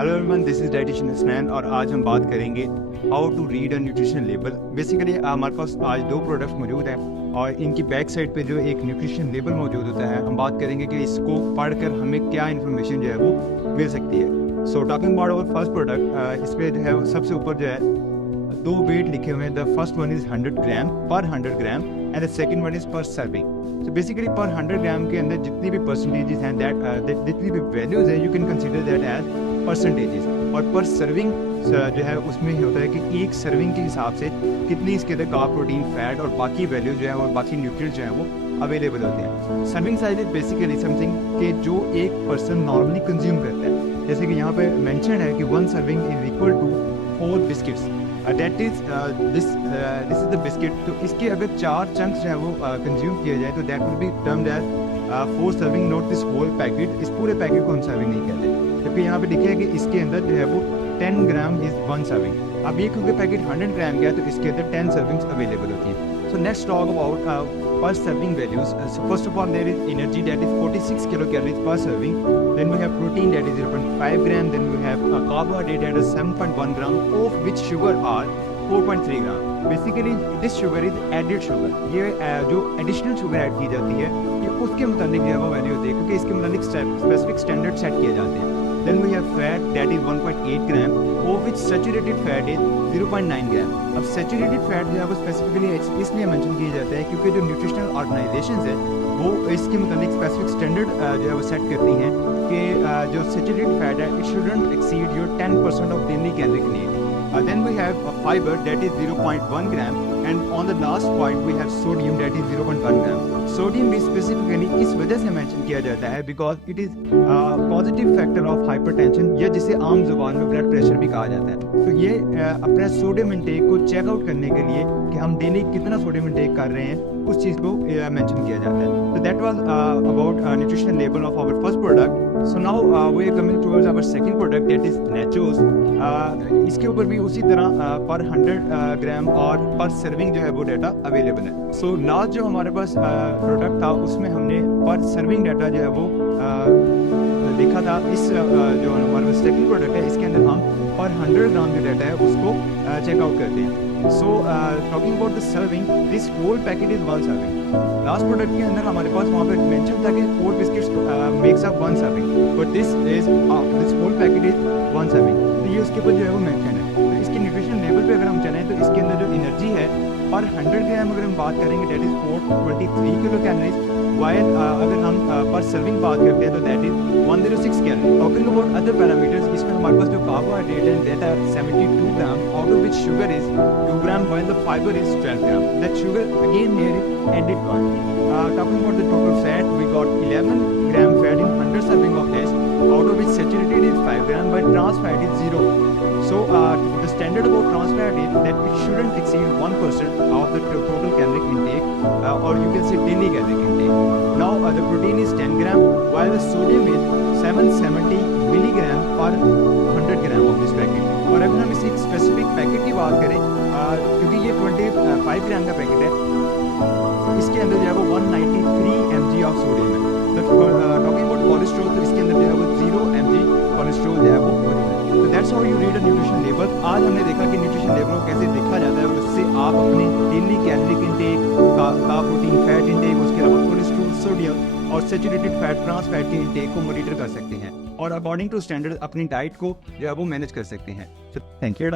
Hello everyone, this is dietitian Hasnain और आज हम बात करेंगे how to read a nutrition label. Basically हमारे पास आज दो प्रोडक्ट्स मौजूद हैं और इनकी बैक साइड पे जो एक न्यूट्रिशन लेबल मौजूद होता है, हम बात करेंगे कि इसको पढ़कर हमें क्या इन्फॉर्मेशन जो है वो मिल सकती है। So talking about our first product, इस पर जो है सबसे ऊपर जो है दो वेट लिखे हुए हैं। द फर्स्ट वन इज 100 ग्राम पर 100 gram and the second one is पर सर्विंग। सो बेसिकली पर 100 ग्राम के अंदर जितनी भी परसेंटेजेस हैं जितनी भी वैल्यूज हैं you can consider that as percentages. और पर सर्विंग जो है उसमें ही होता है कि एक सर्विंग के हिसाब से कितनी इसके अंदर कार्ब, प्रोटीन, फैट और बाकी वैल्यू जो है और बाकी न्यूट्रिएंट्स जो है वो अवेलेबल होते हैं। Serving size is basically something कि जो एक पर्सन नॉर्मली कंज्यूम करता है। जैसे कि यहाँ पे मेंशन है कि 1 serving is equal to 4 biscuits, that is this is the biscuit. तो इसके अगर 4 चंक्स जो है वो कंज्यूम किया जाए तो that will be termed as 4 serving, not this whole packet. इस पूरे पैकेट को हम सर्विंग नहीं कहते, क्योंकि यहाँ पे लिखा है कि इसके अंदर जो है वो 10 ग्राम इज 1 सर्विंग। अब ये क्योंकि पैकेट 100 ग्राम का है तो इसके अंदर 10 सर्विंग्स अवेलेबल होती हैं। So next talk about per serving values. So first of all, there is energy, that is 46 kilocalories per serving. Then we have protein, that is 0.5 gram. Then we have carbohydrate, that is 7.1 gram, of which sugar are 4.3 gram. Basically this sugar is added sugar. ये जो additional sugar add की जाती है ये उसके मुताबिक जो है वो वैल्यू होती है, क्योंकि इसके मुताबिक स्पेसिफिक स्टैंडर्ड सेट किए जाते हैं। Then we have fat, that is 1.8 gram, of which saturated fat is 0.9 gram. अब saturated fat जो है वो स्पेसिफिकली इसलिए मेंशन किए जाते हैं क्योंकि जो न्यूट्रिशनल ऑर्गेनाइजेशंस है वो इसके मुताबिक स्पेसिफिक स्टैंडर्ड जो है वो सेट करती हैं कि जो saturated fat है it shouldn't exceed your 10% of daily caloric need. Then we have fiber, that is 0.1 gram, and on the last point we have sodium, that is 0.1 gram. Sodium भी specifically इस वजह से mention किया जाता है because it is positive factor of hypertension, या जिसे आम जुबान में ब्लड प्रेशर भी कहा जाता है। तो ये अपने सोडियम इंटेक को चेकआउट करने के लिए कि हम डेली कितना सोडियम इंटेक कर रहे हैं उस चीज़ को मेंशन किया जाता है। तो that was about nutrition label of our first product. So now we are coming towards our second product, that is nachos. इसके ऊपर भी उसी तरह पर 100 ग्राम और पर सर्विंग जो है वो डाटा अवेलेबल है। सो लास्ट जो हमारे पास प्रोडक्ट था उसमें हमने पर सर्विंग डाटा जो है वो देखा था। इस जो हमारे पास सेकंड प्रोडक्ट है इसके अंदर हम पर 100 ग्राम जो डाटा है उसको चेकआउट करते हैं। So talking about the serving, this whole packet is 1 serving. Last product के अंदर हमारे पास वहाँ पे मेंशन था कि 4 biscuits makes up 1 serving, but this whole packet is 1 serving. तो ये उसके ऊपर जो है वो मेंशन है। तो इसके न्यूट्रिशन लेवल पे अगर हम चलें तो इसके अंदर जो एनर्जी है पर 100 ग्राम अगर हम बात करेंगे that is 423 kilo calories, while अगर हम पर सर्विंग बात करते हैं तो that is 106 calorie. Talking about other parameters, इसमें हमारे पास जो कार्बोहाइड्रेट है that are 72 gram, out of which sugar is 2 gram, while the fiber is 12 gram. That sugar again here is added quantity. Talking about the total fat, we got 11 gram fat in 100 serving of this, out of which saturated is 5 gram, but trans fat is 0. So the standard about trans fat is that it shouldn't exceed 1% of the total caloric intake, or you can say daily caloric intake. Now the protein is 10 gram, while the sodium is 770 milligram per 100 gram of this packet. और अगर हम इस specific packet की बात करें, क्योंकि ये 25 ग्राम का पैकेट है, इसके अंदर जो है वो 193 mg ऑफ सोडियम है। टॉकिंग अबाउट कोलेस्ट्रॉल, तो इसके अंदर जो है वो 0 mg कोलेस्ट्रॉल जो है वो मौजूद है। तो that's how you read a nutrition label. आज हमने देखा कि न्यूट्रिशन लेबल को कैसे देखा जाता है और उससे आप अपने daily caloric intake, carb, protein, fat intake, उसके अलावा कोलेस्ट्रॉल, सोडियम और सैचुरेटेड फैट, ट्रांस फैट के इंटेक को मॉनिटर कर सकते हैं और अकॉर्डिंग टू स्टैंडर्ड अपनी डाइट को जो है वो मैनेज कर सकते हैं। Thank you.